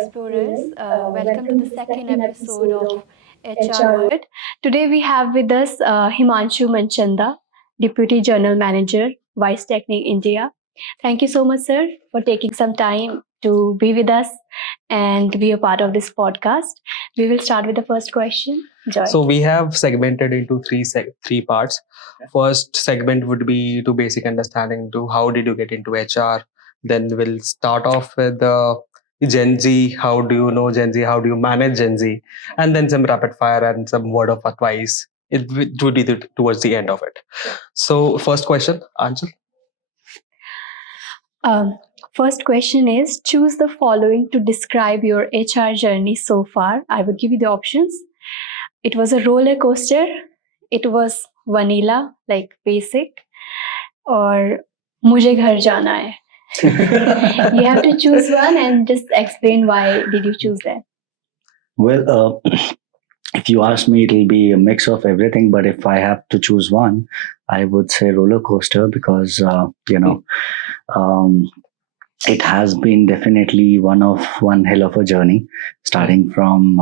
explorers. Welcome to the second episode of HR World. Today we have with us Himanshu Manchanda, Deputy General Manager, Weisstechnik India. Thank you so much, sir, for taking some time to be with us and be a part of this podcast. We will start with the first question. Joy. So we have segmented into three parts. First segment would be to basic understanding to how did you get into HR. Then we'll start off with Gen Z. How do you know Gen Z? How do you manage Gen Z? And then some rapid fire and some word of advice. It would be towards the end of it. So first question, Anjal. First question is, choose the following to describe your HR journey so far. I would give you the options. It was a roller coaster. It was vanilla, like basic, or मुझे घर जाना है. You have to choose one and just explain why did you choose that. Well, if you ask me, it'll be a mix of everything. But if I have to choose one, I would say roller coaster because it has been definitely one hell of a journey, starting from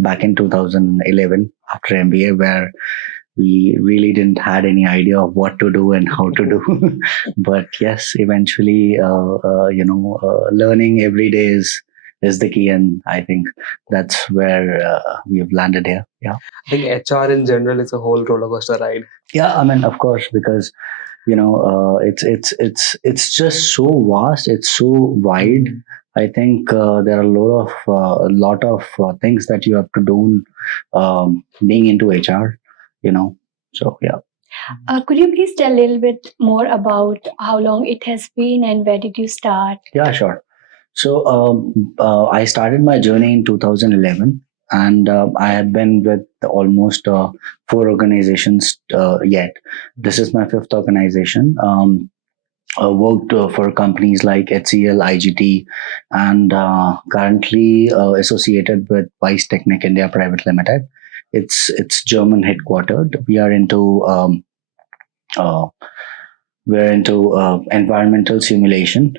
back in 2011 after MBA, where we really didn't had any idea of what to do and how to do. But yes, eventually, learning every day is the key, and I think that's where we have landed here. Yeah, I think HR in general is a whole roller coaster ride. Yeah, I mean, of course, because it's just so vast, it's so wide. I think there are a lot of things that you have to do being into HR. So yeah. Could you please tell a little bit more about how long it has been and where did you start? Yeah, sure. So I started my journey in 2011, and I have been with almost 4 organizations yet. This is my 5th organization. I worked for companies like HCL, IGT, and currently associated with Weisstechnik India Private Limited. It's German headquartered. We are into environmental simulation.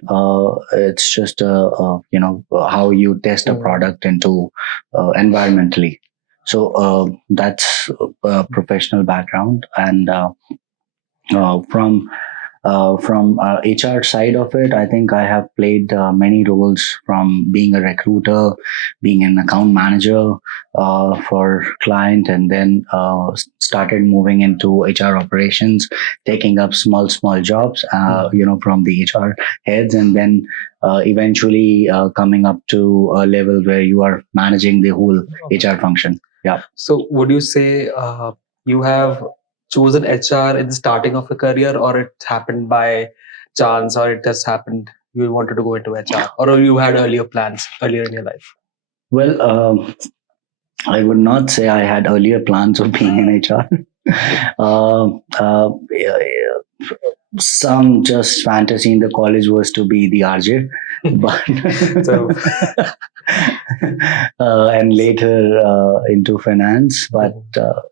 It's just how you test a product into environmentally. So that's a professional background, and from HR side of it, I think I have played many roles, from being a recruiter, being an account manager for client, and then started moving into HR operations, taking up small jobs, from the HR heads, and then eventually coming up to a level where you are managing the whole HR function. Yeah. So would you say you have chosen HR in the starting of a career, or it happened by chance, or it just happened you wanted to go into HR, or you had earlier plans earlier in your life? Well, I would not say I had earlier plans of being in HR. Some just fantasy in the college was to be the RJ, but and later into finance, but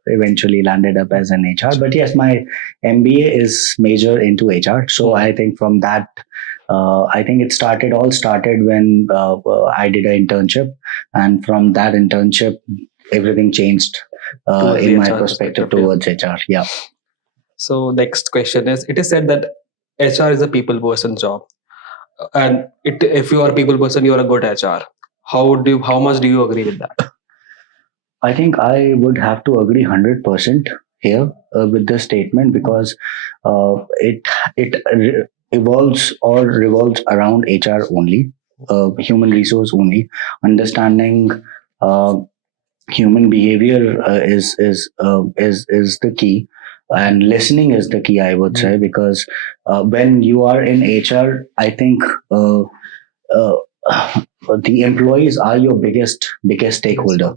eventually landed up as an HR. But yes, my MBA is major into HR, so I think from that, I think it all started when I did an internship, and from that internship, everything changed in my perspective towards HR. Yeah. So next question is: it is said that HR is a people person job, and if you are a people person, you are a good HR. How much do you agree with that? I think I would have to agree 100% here with this statement, because it evolves or revolves around HR only, human resource only. Understanding human behavior is the key, and listening is the key, I would say, because when you are in HR, I think the employees are your biggest stakeholder.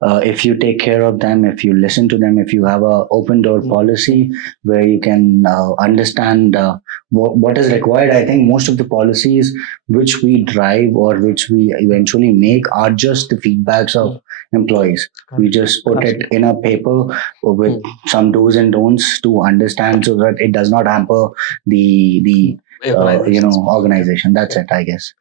If you take care of them, if you listen to them, if you have a open door policy where you can understand what is required, I think most of the policies which we drive or which we eventually make are just the feedbacks of employees. We just put it in a paper with some do's and don'ts to understand, so that it does not hamper the organization. That's it, I guess.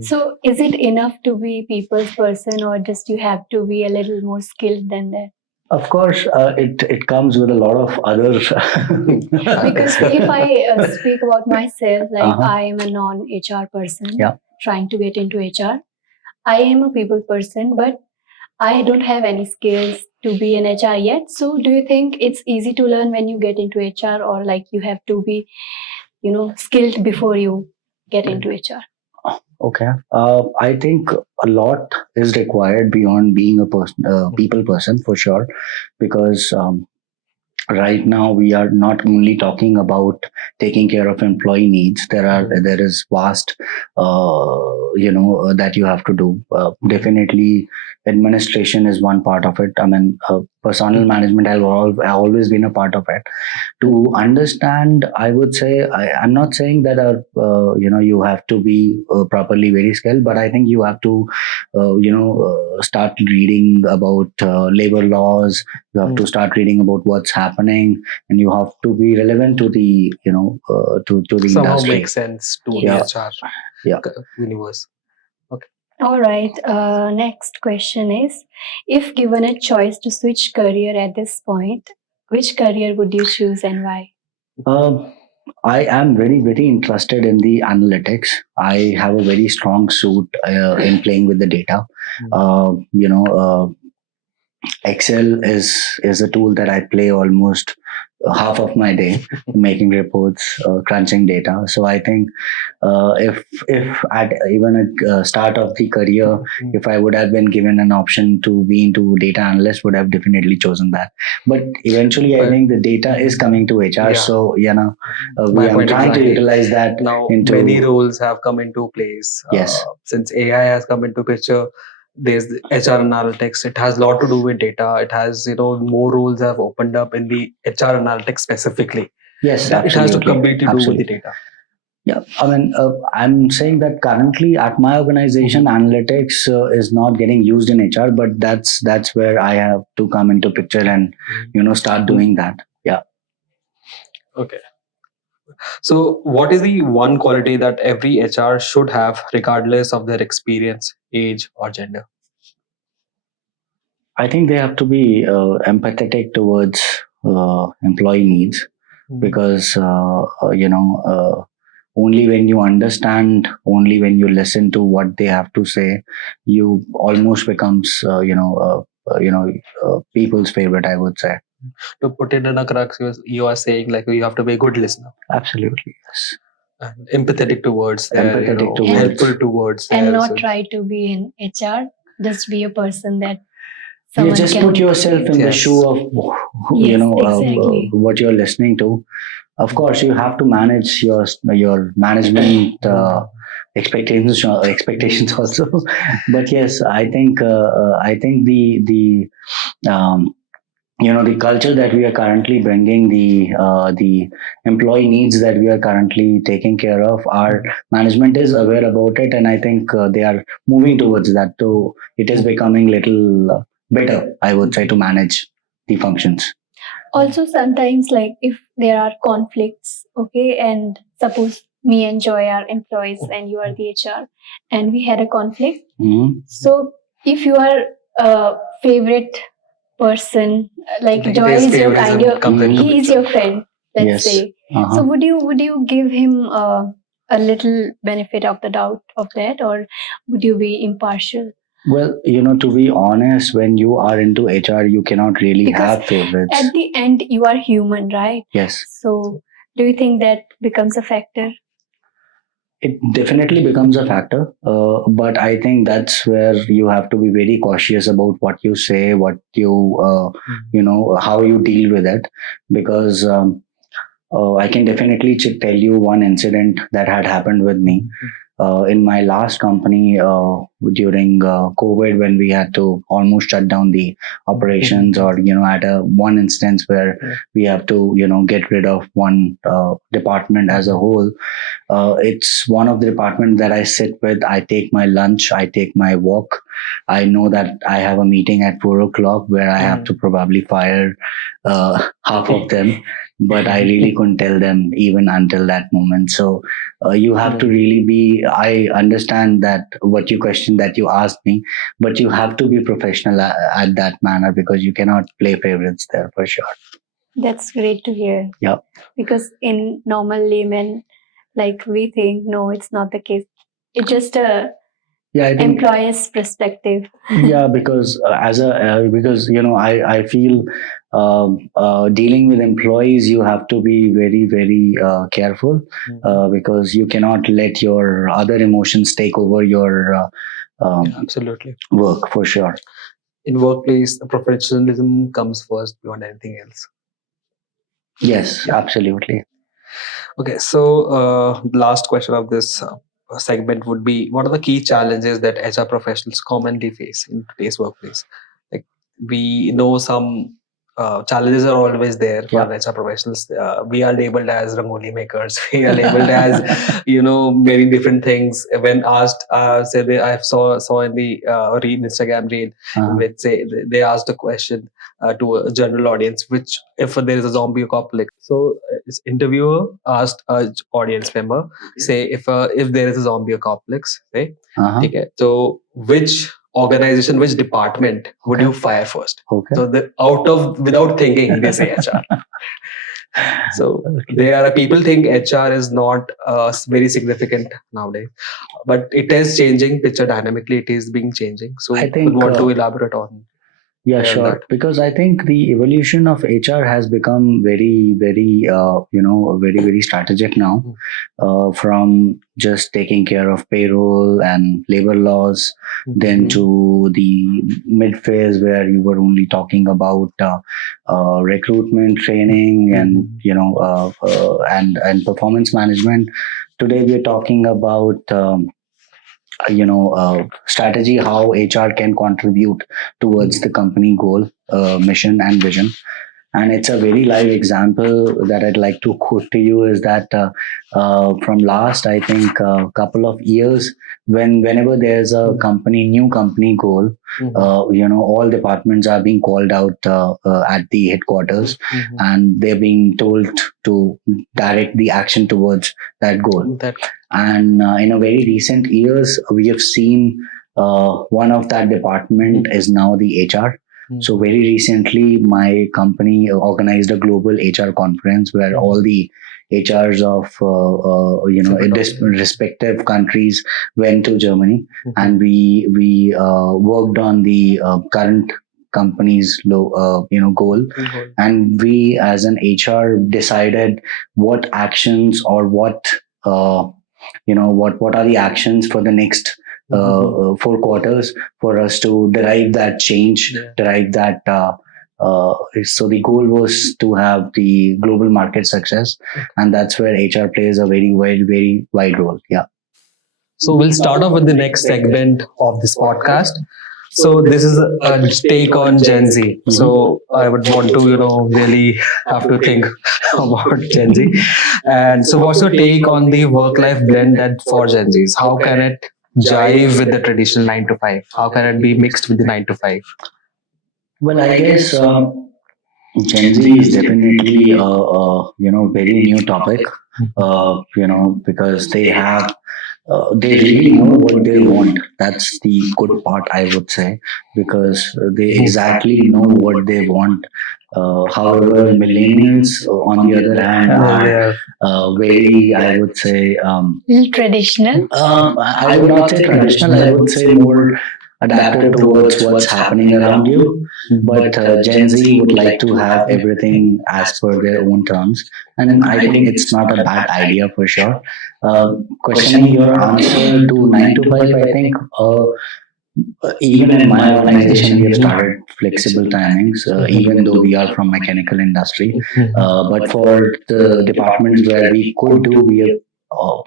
So is it enough to be people's person, or just you have to be a little more skilled than that? Of course, it comes with a lot of other. Because if I speak about myself, like Uh-huh. I am a non-HR person Yeah. trying to get into HR. I am a people person, but I don't have any skills to be in HR yet. So do you think it's easy to learn when you get into HR, or like you have to be, skilled before you get into HR? Okay. I think a lot is required beyond being a people person for sure, because right now we are not only talking about taking care of employee needs. There is vast that you have to do. Definitely administration is one part of it. I mean, personal management has always been a part of it. To understand, I would say, I'm not saying that you have to be properly very skilled, but I think you have to start reading about labor laws. You have to start reading about what's happening, and you have to be relevant to the to the Somehow industry. makes sense to Yeah. the HR Yeah. universe. All right. Next question is, if given a choice to switch career at this point, which career would you choose and why? I am very, very interested in the analytics. I have a very strong suit in playing with the data. Excel is a tool that I play almost half of my day, making reports, crunching data. So I think if at even at start of the career, if I would have been given an option to be into data analyst, would have definitely chosen that. But eventually, I think the data is coming to HR. Yeah. So we My are point trying to exactly. utilize that Now into many roles have come into place. Yes. Since AI has come into picture, there's the HR analytics. It has a lot to do with data. It has more roles have opened up in the HR analytics specifically. Yes, It has to absolutely. completely do with the data. Yeah, I mean, I'm saying that currently at my organization, analytics is not getting used in HR, but that's where I have to come into picture and start doing that. Yeah. Okay. So, what is the one quality that every HR should have, regardless of their experience, age, or gender? I think they have to be empathetic towards employee needs, because only when you understand, only when you listen to what they have to say, you almost becomes people's favorite, I would say. To put it in a crux, you are saying like you have to be a good listener. Absolutely, yes. And empathetic towards their, Empathetic towards- helpful towards And their, not try to be in HR, just be a person that You someone just can. put yourself in the Yes. shoe of Yes, exactly. what you're listening to. Of course, you have to manage your management expectations also. But yes, I think the the culture that we are currently bringing, the employee needs that we are currently taking care of, our management is aware about it, and I think they are moving towards that. So it is becoming little better, I would say, to manage the functions. Also, sometimes, like if there are conflicts, okay, and suppose me and Joy are employees and you are the HR, and we had a conflict. Mhm. So, if you are a favorite person, like Like Joy this is your favoritism comes into he is picture. your friend, let's Yes. say. Uh-huh. So, would you give him a little benefit of the doubt of that, or would you be impartial? Well, to be honest, when you are into HR, you cannot really Because have favorites. At the end, you are human, right? Yes. So, do you think that becomes a factor? It definitely becomes a factor, but I think that's where you have to be very cautious about what you say, what you, how you deal with it, because I can definitely tell you one incident that had happened with me. In my last company, during COVID, when we had to almost shut down the operations, or at a one instance where we have to get rid of one department as a whole. It's one of the departments that I sit with. I take my lunch, I take my walk, I know that I have a meeting at 4 o'clock where I have to probably fire half of them, but I really couldn't tell them even until that moment. So you have to really be. I understand that what you question that you asked me, but you have to be professional at that manner because you cannot play favorites there for sure. That's great to hear. Yeah. Because in normal layman, like we think, no, it's not the case. It's just a Yeah, I think employer's perspective. yeah, because because I feel dealing with employees you have to be very careful because you cannot let your other emotions take over your Absolutely. work for sure. In workplace, professionalism comes first beyond anything else. Yes, absolutely. Okay, so the last question of this segment would be: what are the key challenges that HR professionals commonly face in today's workplace? Like, we know some challenges are always there for Yeah. HR professionals. We are labeled as rangoli makers. We are labeled as many different things. When asked, say I saw in the Instagram reel, which say they asked a question to a general audience, which if there is a zombie apocalypse. So this interviewer asked a audience member, say if there is a zombie apocalypse, say, okay, so which organization, which department would you fire first? Okay. So without thinking, they say HR. So there are people think HR is not very significant nowadays, but it is changing picture dynamically. It is being changing. So I think, would want to elaborate on. Yeah, on sure. that. Because I think the evolution of HR has become very very strategic now. From just taking care of payroll and labor laws, then to the mid phase where you were only talking about recruitment training and and performance management. Today we're talking about strategy, how HR can contribute towards the company goal, mission and vision. And it's a very live example that I'd like to quote to you is that from last, I think, couple of years, whenever there's a new company goal, all departments are being called out at the headquarters, and they're being told to direct the action towards that goal. And in a very recent years, we have seen one of that department is now the HR. So very recently, my company organized a global HR conference where all the HRs of respective countries went to Germany, and we worked on the current company's goal, and we as an HR decided what actions or what are the actions for the next 4 quarters for us to derive that change, derive that. So the goal was to have the global market success, and that's where HR plays a very wide role. Yeah. So we'll start off with the next segment of this podcast. So this is a take on Gen Z. So I would want to, really have to think about Gen Z. And so what's your take on the work-life blend that for Gen Zs? How can it jive with the traditional 9 to 5? How can it be mixed with the 9 to 5? Well, I guess Gen Z is definitely a very new topic. Because they have. They really know what they want. That's the good part, I would say, because they exactly know what they want. However, millennials, on the other hand, are very, I would say, Traditional. I would not say traditional. I would say more adapted towards what's happening around you. But Gen Z would like to have everything as per their own terms. And I think it's not a bad idea for sure. Questioning your answer to 9 to 5, I think even in my organization, we have started flexible timings, even though we are from mechanical industry. But for the departments where we could do, we have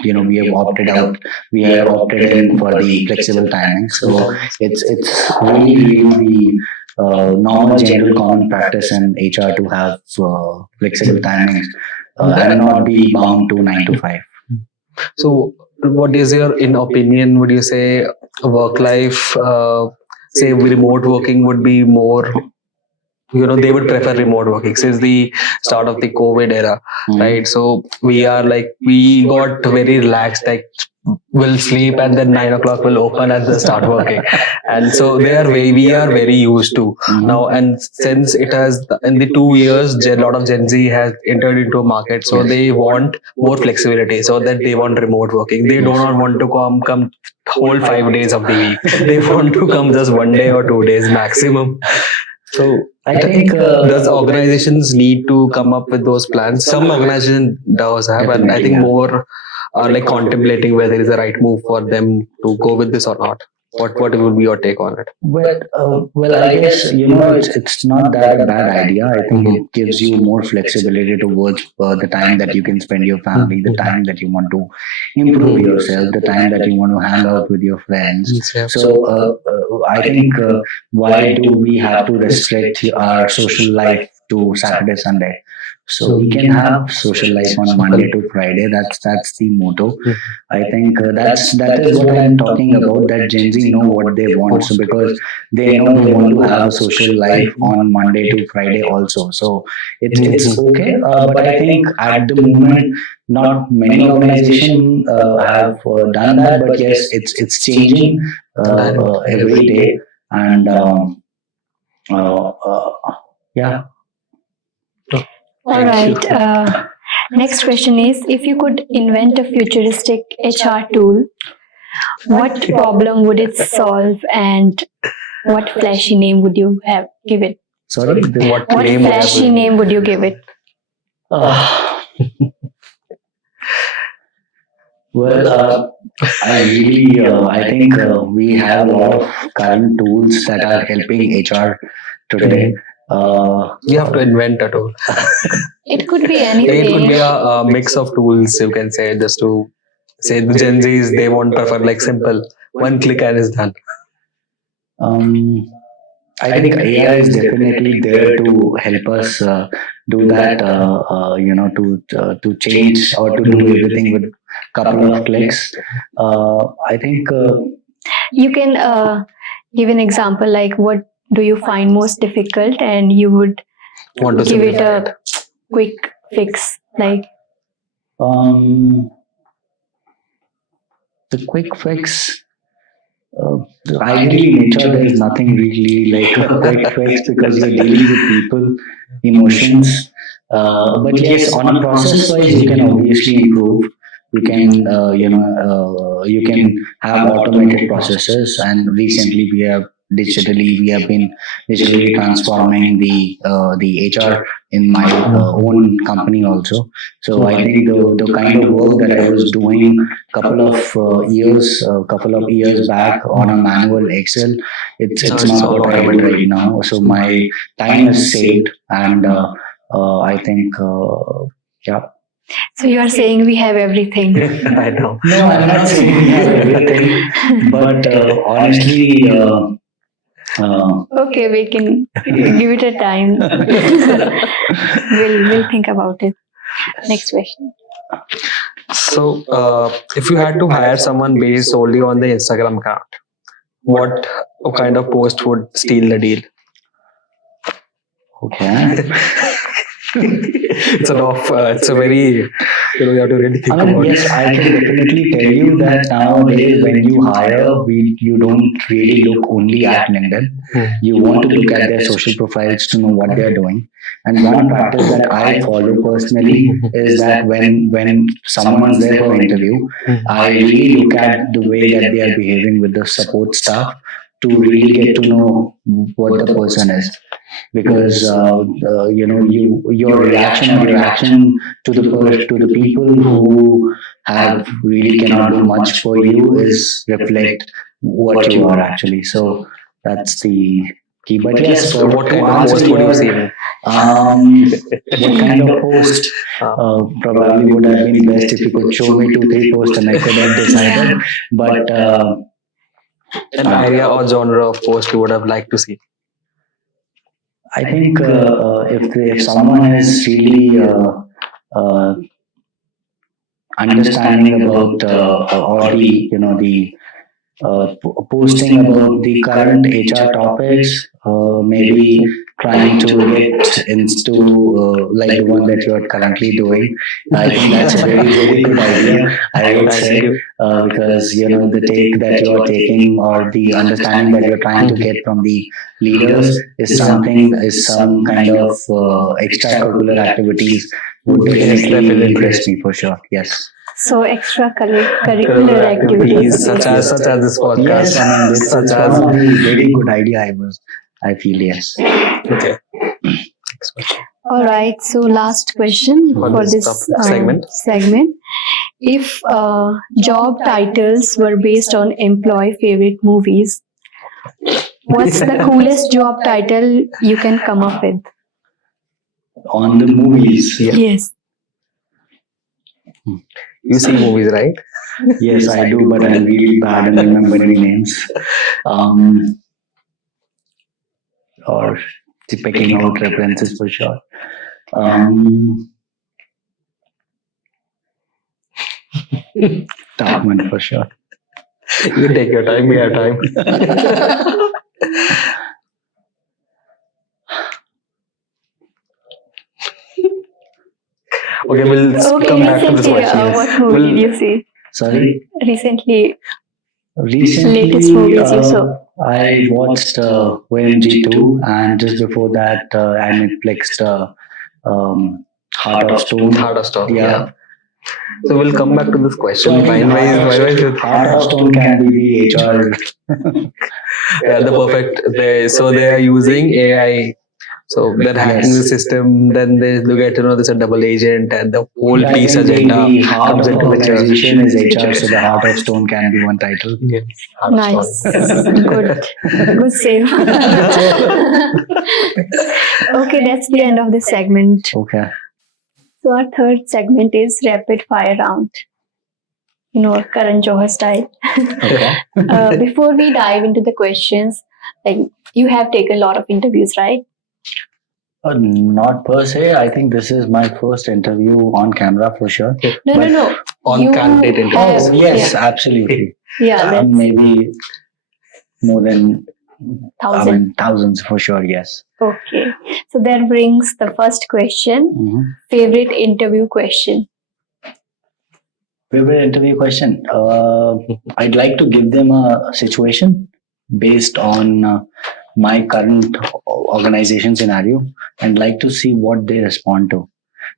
we have opted out. We have opted in for the flexible timings. So it's really the normal general common practice in HR to have flexible timings and not be bound to 9 to 5. So what is your, in opinion, would you say work life say remote working would be more, they would prefer remote working since the start of the COVID era, right? So we are like, we got very relaxed, like we'll sleep and then 9 o'clock will open and then start working. And so we are very used to now. And since it has, in the 2 years, a lot of Gen Z has entered into a market. So they want more flexibility, so that they want remote working. They do not want to come whole 5 days of the week. They want to come just 1 day or 2 days maximum. So I think does organizations need to come up with those plans? Some organization does have, and I Definitely, think yeah. more are like contemplating whether it is the right move for them to go with this or not. What would be your take on it? Well, I guess it's not that a bad idea. I think it gives you more flexibility towards the time that you can spend your family, the time that you want to improve yourself, the time that you want to hang out with your friends. So I think why do we have to restrict our social life to Saturday, Sunday? So we can have social life on Monday to Friday. That's the motto. I think that is what I'm talking about. That Gen Z know what they want, so because they know they want to have a social life on Monday to Friday also. So it's okay, but I think at the moment, not many organizations have done that. But yes, it's changing every day, and yeah. All right. Next question is, if you could invent a futuristic HR tool, what problem would it solve, and what flashy name would you give it? Sorry. What What name would flashy have name would you give it? Well, I think we have a lot of current tools that are helping HR today. you have to invent a tool? It could be Like, it could be anything. a mix of tools, you can say, just to say the Gen Zs, they won't prefer like simple one click and is done. um, I think AI is definitely there to help us do that. To change or to do everything with couple of clicks. I think. You can give an example, like what do you find most difficult, and you would Want to give it simplify a quick fix. Like, Um, the quick fix. Uh, Ideally, in HR, there's nothing really like a quick fix because you're dealing with people, emotions. But yes, on a process wise, you can obviously improve. You can, you can have automated processes. And recently, we have been digitally transforming the HR in my own company also. So I think the kind of work that I was doing couple of years back on a manual Excel, it's it's not all what I do automated. right now. So my time is saved, and I think yeah. so you are saying we have everything. I know. No, I'm not saying we have everything, but honestly. Okay, we can give it a time. We'll think about it. Next question. So, if you had to hire someone based solely on the Instagram account, what kind of post would steal the deal? Okay. It's an off. It's a very, you have to really think I mean, about yes, it. I can definitely tell you that nowadays when you hire, you don't really look only at LinkedIn. You want to look at their social profiles to know what they're doing. And one practice that I follow personally is that when someone is there for interview, I really look at the way that they are behaving with the support staff to really get to know what the person is, because your reaction or your action to the people who have really cannot do much for you is reflect what you are actually. So that's the key. But yes, So, what to kind of answer post would you your see? what kind of post probably would have been best if you could show me 2 3 posts and I could have decided. But An area or genre of post you would have liked to see? I think if someone is really understanding about or the posting about the current HR topics, maybe trying to get into like the one that you are currently doing. I think that's a very, very good idea, I would Thank say, you. because the take that you are taking or the understanding that you're trying to get from the leaders is some kind of extracurricular activities would Yes, definitely definitely. interest me for sure. Yes. So curricular Curricular activities. activities such as this podcast. Yes, I mean it's Such one as of the very good idea. I feel yes. okay. Next question. All right. So last question For for this this segment. segment. If job titles were based on employee favorite movies, what's the coolest job title you can come up with? On the movies, Yeah. Yes. You see movies, right? yes, I do, but I'm really bad in remembering names. Or picking out references for sure. Tough one for sure. You take your time. We have time. Okay, we'll Okay, come back to this recently, question. what movie We'll- did you see? Sorry. Recently, Recently, latest movies you saw? I watched OMG 2, and just before that, I Netflixed Heart of Stone. Heart of Stone. Yeah. Yeah. So we'll come back to this So question. I think Heart of Stone can be the HR. Yeah, the perfect. They are using AI. So they're hacking the system. Then they get to know there's a double agent, and the whole I peace think agenda the heart comes of the into picture. organization is HR, so the Heart of Stone can be one title. Yes. Heart of Nice. Stone. Good save. Okay, that's the end of this segment. Okay. So our third segment is rapid fire round. Karan Johar style. Okay. Before we dive into the questions, like you have taken a lot of interviews, right? Not per se. I think this is my first interview on camera for sure. No. On You candid have- interviews. Oh yes, absolutely. Yeah, that's Maybe more than 1,000. thousands for sure. Yes. Okay. So that brings the first question. Mhm. Favorite interview question. Favorite interview question. I'd like to give them a situation based on my current organization scenario, and like to see what they respond to.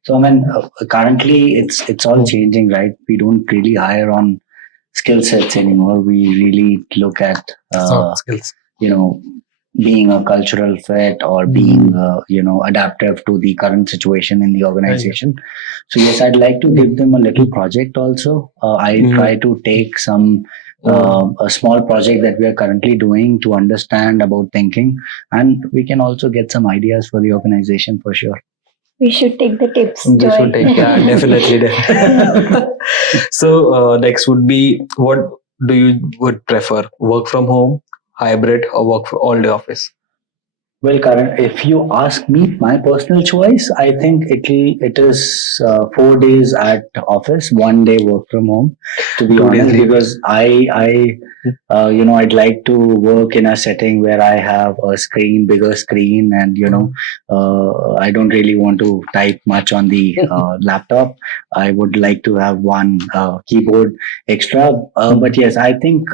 So I mean, currently it's all changing, right? We don't really hire on skill sets anymore. We really look at Soft skills. being a cultural fit or being adaptive to the current situation in the organization. So yes, I'd like to give them a little project also. I try to take some a small project that we are currently doing to understand about thinking, and we can also get some ideas for the organization for sure. We should take the tips. We Joy. should take that definitely. So next would be, what do you would prefer? Work from home, hybrid, or work for all the office? Well, Karan, if you ask me, my personal choice, I think it is 4 days at office, 1 day work from home. To be 2 days honest, leave. because I'd like to work in a setting where I have a bigger screen, and I don't really want to type much on the laptop. I would like to have one keyboard extra. But yes, I think.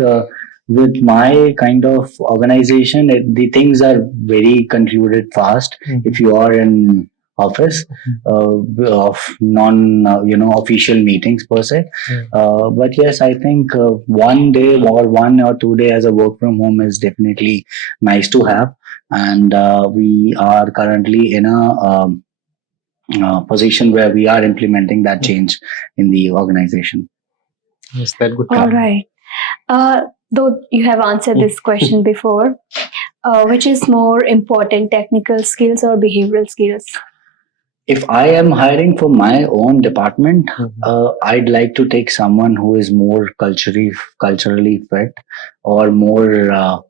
With my kind of organization, the things are very concluded fast. If you are in office of non official meetings per se, but yes, I think 1 day or 1 or 2 day as a work from home is definitely nice to have. And we are currently in a position where we are implementing that change in the organization. Yes, that good. All right. Though you have answered this question before, which is more important, technical skills or behavioral skills? If I am hiring for my own department, I'd like to take someone who is more culturally fit, or more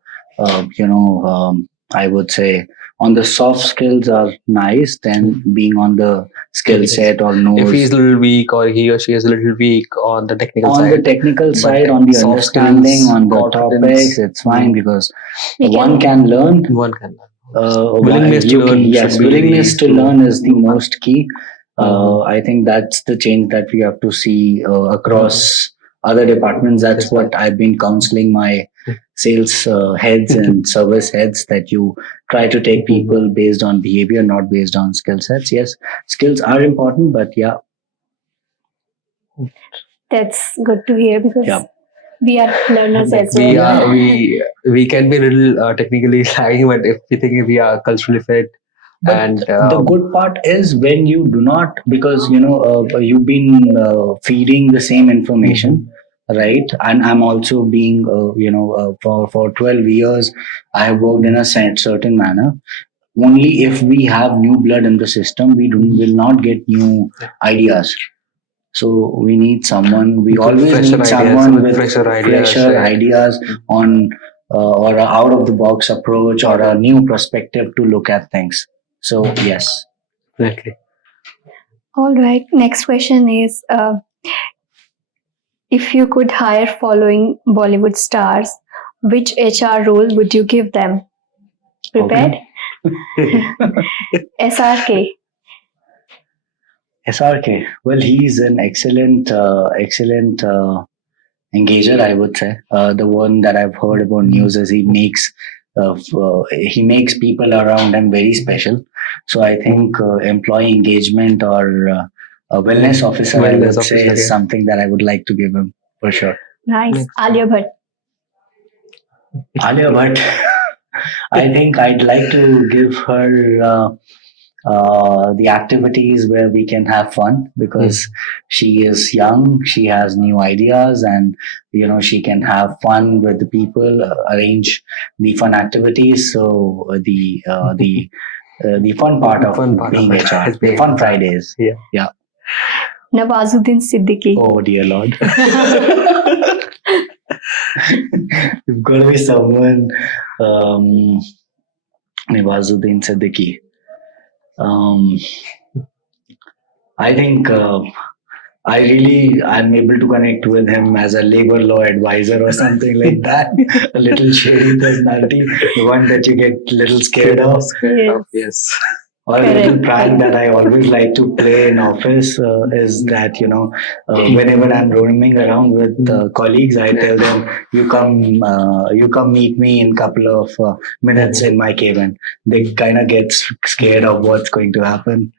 I would say on the soft skills are nice than being on the skill set or If he's knows. a little weak or he or she is a little weak on the technical On the side, technical but side, on the soft understanding, skills, on the confidence, topics, it's fine because We one can. can learn. one can learn. Willingness Willingness to learn yes, should be willingness the to learn is the most key. Mhm. I think that's the change that we have to see across other departments. That's Yes, what I've been counseling my sales heads and service heads, that you try to take people based on behavior, not based on skill sets. Yes, skills are important, but yeah, That's good to hear because yeah. we are learners like as well. we can be a little technically lagging, but if we think we are culturally fit But and the good part is when you do not, because you've been feeding the same information, right? And I'm also being, for 12 years, I have worked in a certain manner. Only if we have new blood in the system, we will not get new ideas. So we need someone. We always fresher need ideas someone with with fresher ideas, fresher right? ideas on or a out of the box approach or a new perspective to look at things. So yes, Definitely. All right. Next question is if you could hire following Bollywood stars, which HR role would you give them? Prepared? SRK. SRK. Well, he's an excellent engager, I would say. The one that I've heard about news is he makes people around him very special. So I think employee engagement or a wellness officer, I Wellness would say, officer, is yeah. something that I would like to give him for sure. Nice. Next. Alia Bhatt. Alia Bhatt. I think I'd like to give her the activities where we can have fun, because she is young, she has new ideas, and she can have fun with the people, arrange the fun activities. So the fun part of Fun part being of it HR, is the being fun HR. Fridays. Yeah. Yeah. Nawazuddin Siddiqui. Oh dear Lord. You've got to be someone. Um, Nawazuddin Siddiqui. Um, I think I'm able to connect with him as a labor law advisor or something like that. A little shady personality, the one that you get a little scared of. Yes. Or a little Correct. prank that I always like to play in office is that whenever I'm roaming around with colleagues, I tell them, you come meet me in couple of minutes in my cabin. They kind of get scared of what's going to happen.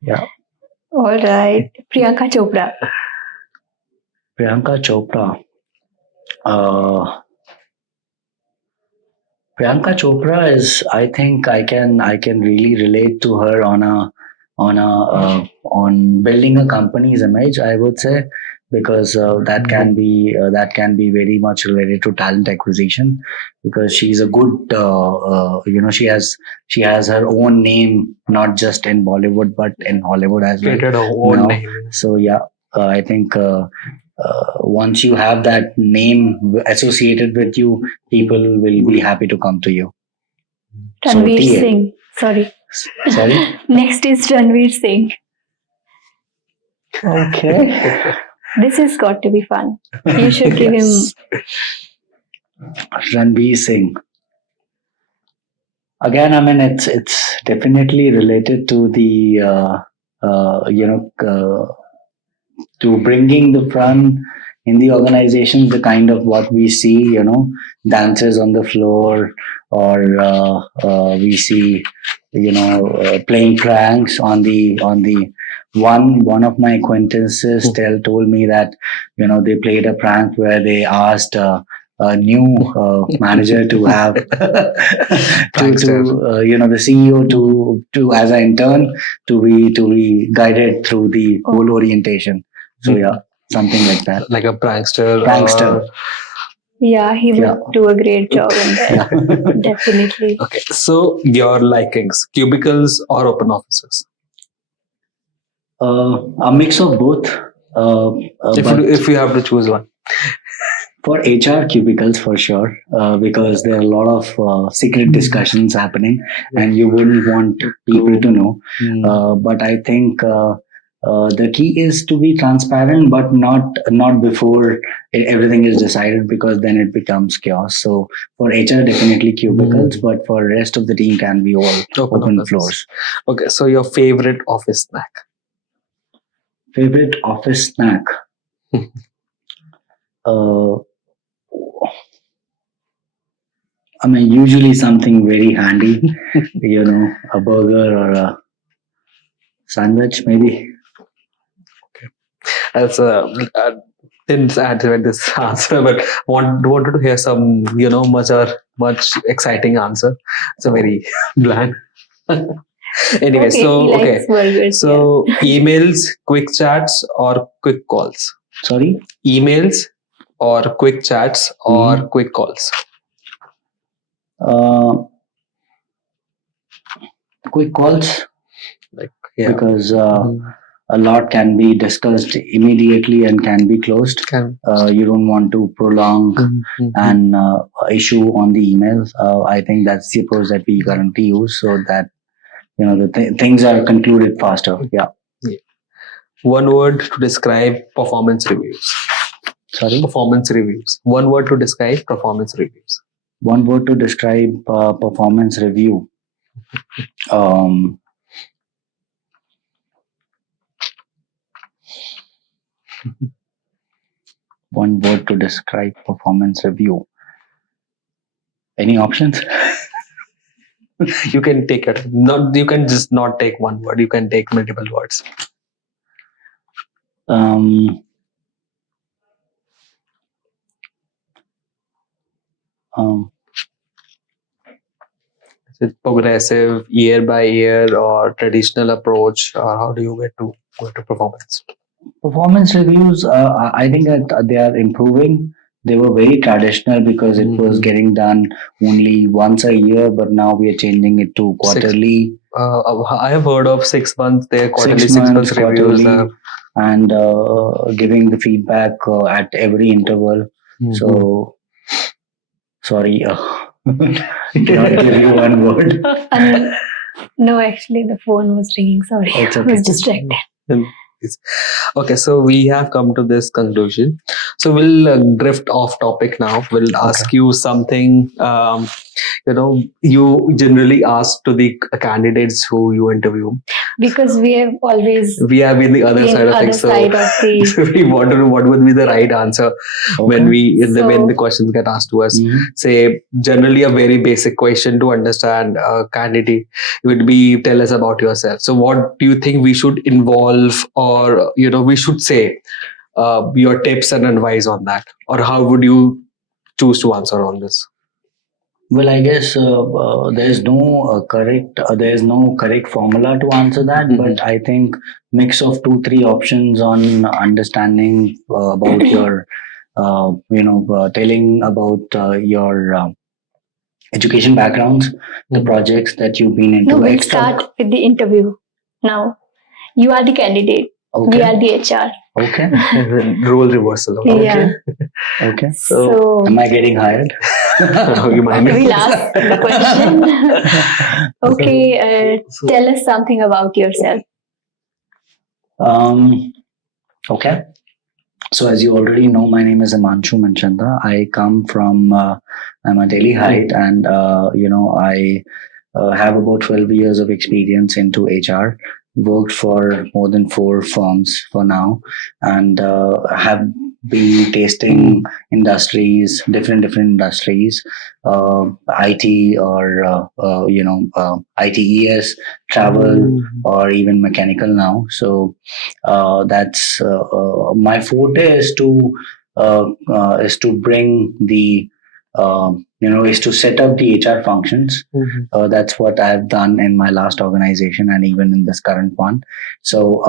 Yeah. All right. Priyanka Chopra. Priyanka Chopra. Uh, Priyanka Chopra is. I think I can really relate to her on building a company's image. I would say, because that can be very much related to talent acquisition, because she's a good she has her own name, not just in Bollywood but in Hollywood as well. Created a own Now, name. so yeah, I think once you have that name associated with you, people will be happy to come to you. Ranveer TA. Singh. Sorry. Sorry. Next is Ranveer Singh. Okay. This has got to be fun. You should give him. Yes. Ranveer Singh. Again, I mean, it's definitely related to the to bringing the fun in the organization, the kind of what we see, dances on the floor, or we see, playing pranks on the one of my acquaintances told me that they played a prank where they asked a new manager to have the CEO to as an intern to be guided through the whole orientation. So yeah, something like that. Like a prankster. Prankster. Yeah, he would Yeah. do a great job in that. Yeah. Definitely. Okay, so your likings, cubicles or open offices? A mix of both. If But you have to choose one. For HR cubicles, for sure, because there are a lot of secret discussions happening, and you wouldn't want people to know. But I think the key is to be transparent, but not before everything is decided, because then it becomes chaos. So for HR, definitely cubicles, but for rest of the team can be all open offices. floors. Okay, so your favorite office snack? Favorite office snack? uh, I mean, usually something very handy, a burger or a sandwich, maybe. As didn't answer with this answer, but wanted to hear some, much exciting answer. It's a very bland. Anyway, Okay, so he likes burgers. so emails, quick chats, or quick calls? Sorry? Emails or quick chats or quick calls? Quick calls, Like, yeah. because a lot can be discussed immediately and can be closed. You don't want to prolong an issue on the email. I think that's the approach that we currently use, so that things are concluded faster. Yeah. One word to describe performance reviews. Sorry? Performance reviews. One word to describe performance reviews. One word to describe performance review. One word to describe performance review. Any options? You can take it. You can just not take one word. You can take multiple words. Is it progressive, year by year, or traditional approach, or how do you get to go to performance? Performance reviews, I think that they are improving. They were very traditional because it was getting done only once a year, but now we are changing it to quarterly. I have heard of 6 months. There quarterly, 6 6 months months reviews, quarterly, and giving the feedback at every interval. So, sorry, cannot give you one word. No, actually, the phone was ringing. Sorry, It's I okay. was distracted. Okay, so we have come to this conclusion. So we'll drift off topic now. We'll ask you something. You generally ask to the candidates who you interview, Because we have been the other side of things. So we want to know what would be the right answer when when the questions get asked to us. Say generally a very basic question to understand a candidate would be, tell us about yourself. So what do you think we should involve, or we should say your tips and advice on that, or how would you choose to answer on this? Well, I guess there's no correct formula to answer that, but I think mix of 2-3 options on understanding about your, telling about your education backgrounds, the projects that you've been into. No, we'll start with the interview now. You are the candidate. Okay. We are the HR. Okay. Role reversal. Yeah. Okay. So am I getting hired? You mind? We'll ask the question. Okay, tell us something about yourself. Okay. So as you already know, my name is Himanshu Manchanda. I come from, I'm a Delhi height, and I have about 12 years of experience into HR. Worked for more than 4 firms for now, and have been tasting industries, different industries, IT or ITES, travel, or even mechanical now. So that's my forte is to bring the is to set up the HR functions. That's what I've done in my last organization and even in this current one. So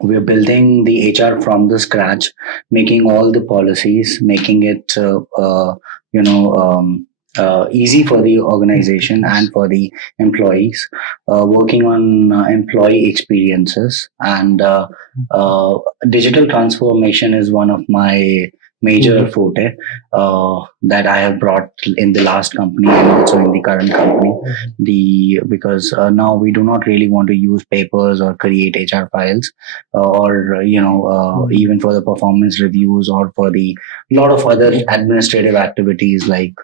we're building the HR from the scratch, making all the policies, making it easy for the organization and for the employees, working on employee experiences, and digital transformation is one of my major Mhm. forte that I have brought in the last company and also in the current company. Because now we do not really want to use papers or create HR files, or even for the performance reviews or for the lot of other administrative activities like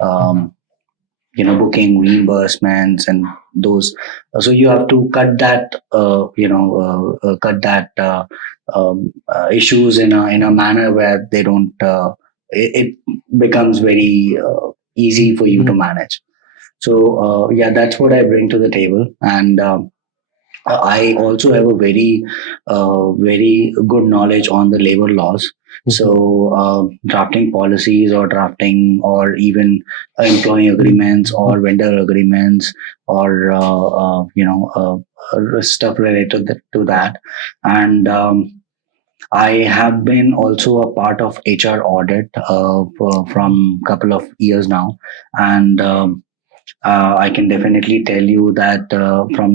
um, booking reimbursements and those. So you have to cut that issues in a manner where they don't it becomes very easy for you to manage. So yeah, that's what I bring to the table. And I also have a very good knowledge on the labor laws. So, drafting policies or drafting or even employee agreements or vendor agreements or stuff related to that. And I have been also a part of HR audit from couple of years now, and I can definitely tell you that from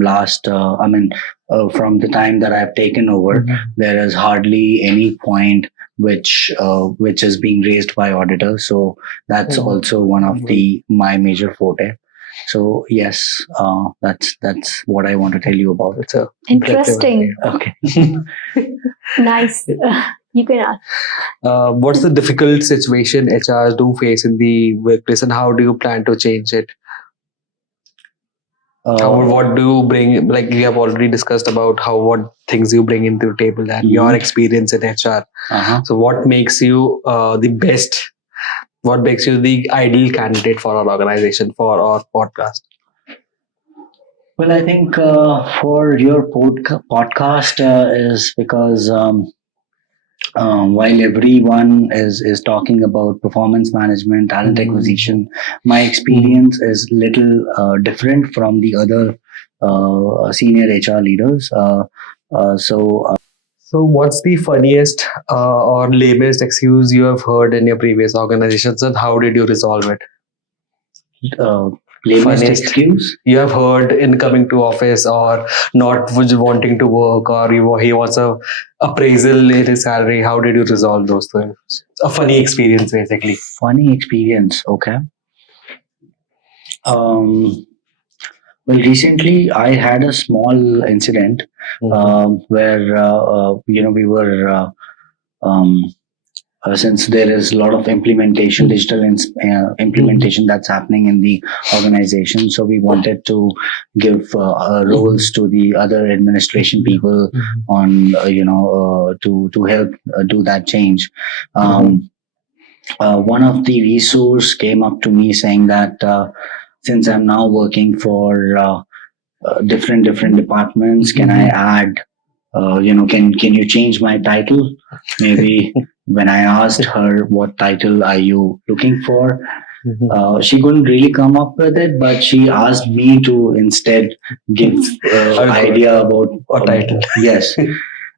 the time that I've taken over, there is hardly any point which is being raised by auditors. So that's also one of the my major forte. So yes, that's what I want to tell you about. It's a Interesting. Okay. Nice. You can ask. What's the difficult situation HRs do face in the workplace, and how do you plan to change it? What do you bring? Like we have already discussed about what things you bring into the table and your experience in HR. So what makes you the best? What makes you the ideal candidate for our organization, for our podcast? Well, I think for your podcast is because while everyone is talking about performance management, talent acquisition, my experience is little different from the other senior HR leaders. So, what's the funniest or lamest excuse you have heard in your previous organizations, and how did you resolve it? Lamest Funniest excuse you have heard in coming to office, or not wanting to work, or he wants a appraisal in his salary. How did you resolve those things? A funny experience, basically. Funny experience. Okay. Well, recently I had a small incident where we were since there is a lot of implementation, digital implementation that's happening in the organization. So we wanted to give roles to the other administration people on to help do that change. One of the resource came up to me saying that since I'm now working for different departments, can I add can you change my title? Maybe when I asked her what title are you looking for, she couldn't really come up with it, but she asked me to instead give idea about a title. Yes,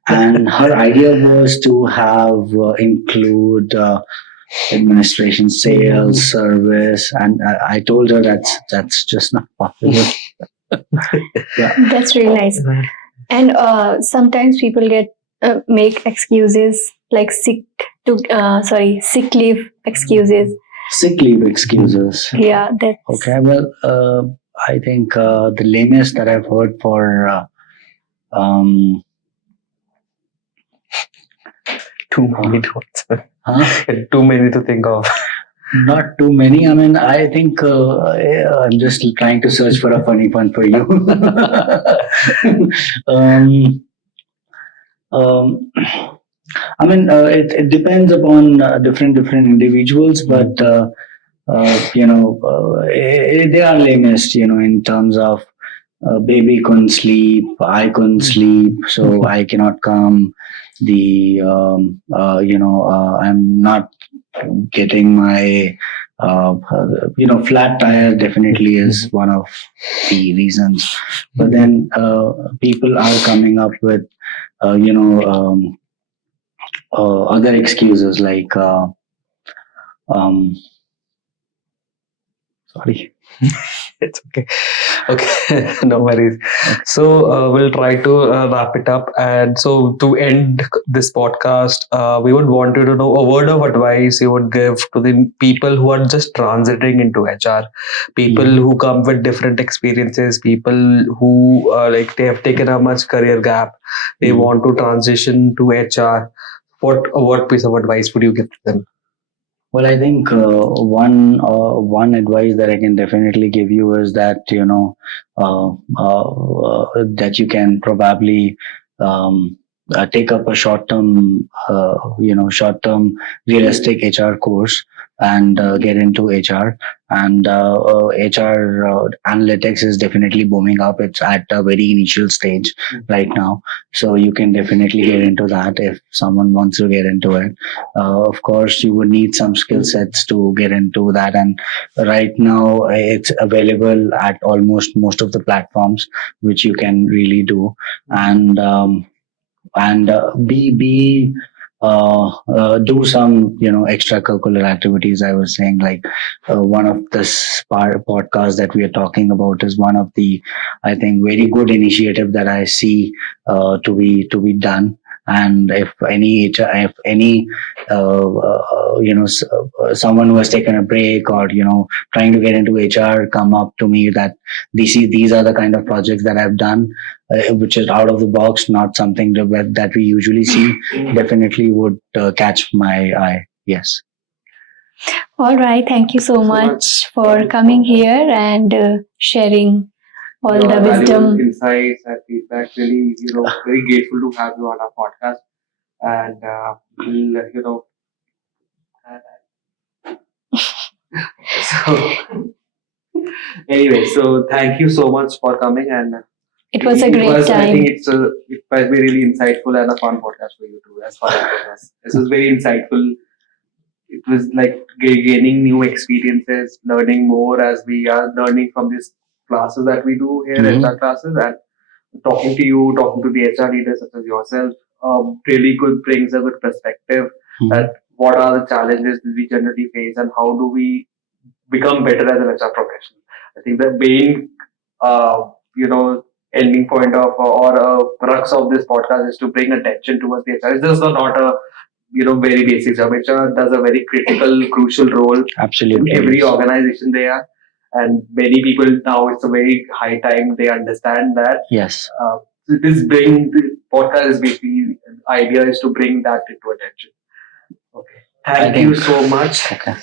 and her idea was to have include administration, sales, service, and I told her that's just not possible. Yeah. That's really nice. And sometimes people make excuses like sick leave excuses. Sick leave excuses. Yeah, that's Okay. Well, I think the lamest that I've heard for too many too many to think of. Not too many. I mean, I think I'm just trying to search for a funny one for you. I mean, it depends upon different individuals, but they are lamest. In terms of baby couldn't sleep, I couldn't sleep, so I cannot come. I'm not getting my flat tire definitely is one of the reasons. But then people are coming up with other excuses like sorry. It's okay. Okay, no worries. So we'll try to wrap it up. And so to end this podcast, we would want you to know a word of advice you would give to the people who are just transiting into HR, people who come with different experiences, people who like they have taken a much career gap, they want to transition to HR. What piece of advice would you give to them? Well, I think one advice that I can definitely give you is that that you can probably take up a short term realistic HR course and get into HR. And HR analytics is definitely booming up. It's at a very initial stage right now, so you can definitely get into that if someone wants to get into it. Of course, you would need some skill sets to get into that, and right now it's available at almost most of the platforms, which you can really do. And be do some extracurricular activities. I was saying, like, one of this podcast that we are talking about is one of the, I think, very good initiative that I see to be done. And if any someone who has taken a break, or trying to get into HR, come up to me that these are the kind of projects that I've done, which is out of the box, not something that we usually see, definitely would catch my eye. Yes. All right. Thank you so much for coming here and sharing all Your the valuable wisdom. insights and feedback. Really, very grateful to have you on our podcast. And we'll, so anyway, so thank you so much for coming. And It was a it great was, I think time. it might be really insightful and a fun podcast for you too, as far as it was. This was very insightful. It was like gaining new experiences, learning more as we are learning from these classes that we do here, HR classes, and talking to you, talking to the HR leaders such as yourself, really good brings a good perspective that what are the challenges that we generally face and how do we become better as an HR professional. I think the main, ending point of or crux of this podcast is to bring attention towards the HR. It's just not a very basic job. HR does a very critical, crucial role Absolutely. in every Yes. organization they are, and many people now it's a very high time they understand that. Yes. The podcast is basically the idea is to bring that into attention. Okay. Thank you so much. Okay.